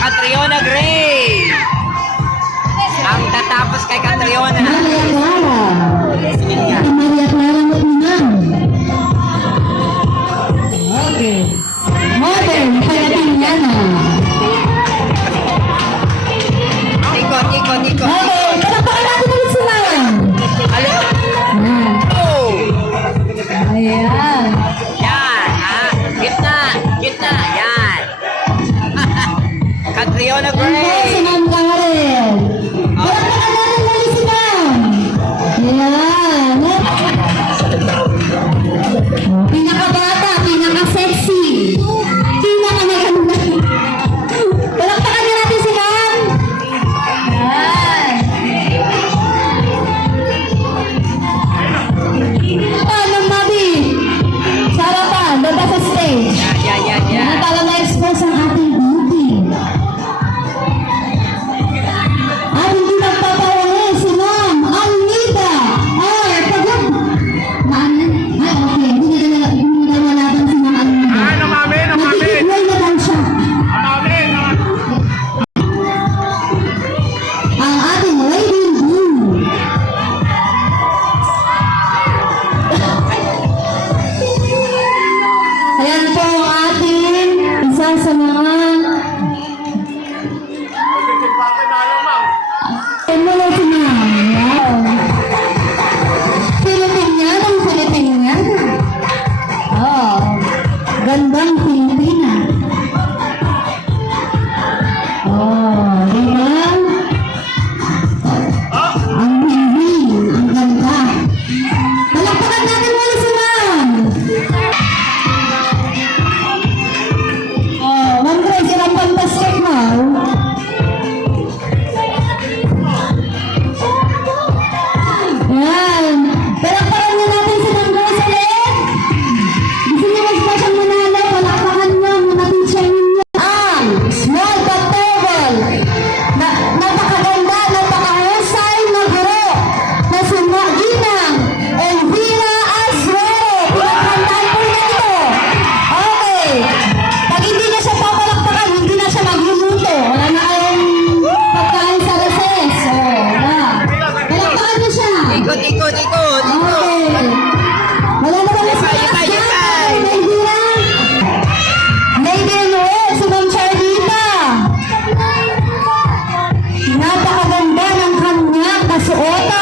Catriona Gray. Ang tatapos kay Catriona. Maria Clara. Sininya. Maria Clara Magninang. Okay. Modern Palapiniana. Ikot. Okay. Palakpakan natin ulit si Mayang. Alo? Ayan. Oh! Ayan. Yan. Gitna. Yan. Catriona Ayan po si Gray. Ma'am Karen. Palakpakan natin ulit si Ma'am.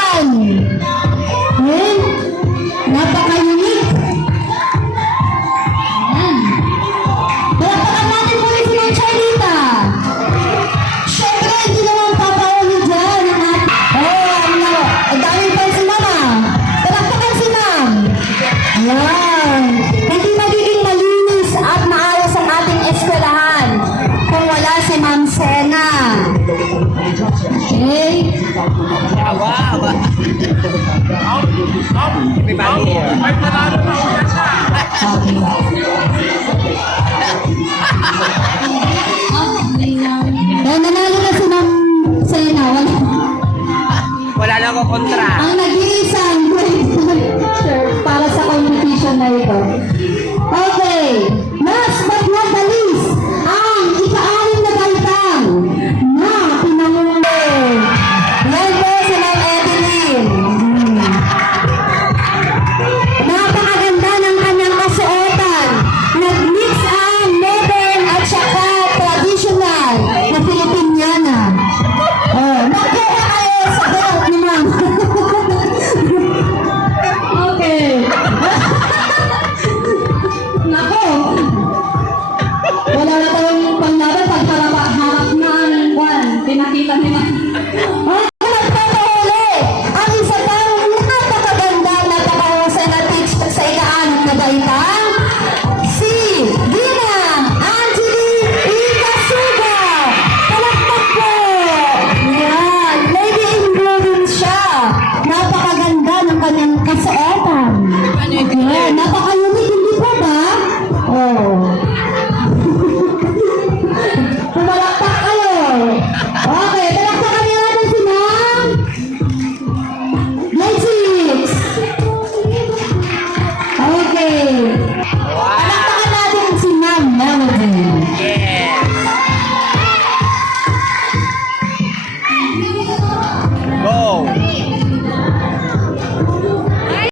yan? Eh? Napaka-unique. Yan. Palakpakan natin muli si Ma'am Charlita. Siyempre, hindi naman papauli dyan ang ang daming pa si Mama. Palakpakan si Ma'am. Ayan. Hindi magiging malinis at maayos ang ating eskwelahan kung wala si Ma'am Sena. Okay? Awa. May bali yan. Nanalo na si Ma'am Sena. Wala lang ako kontra. Ang nag-iisang grade teacher para sa competition na ito.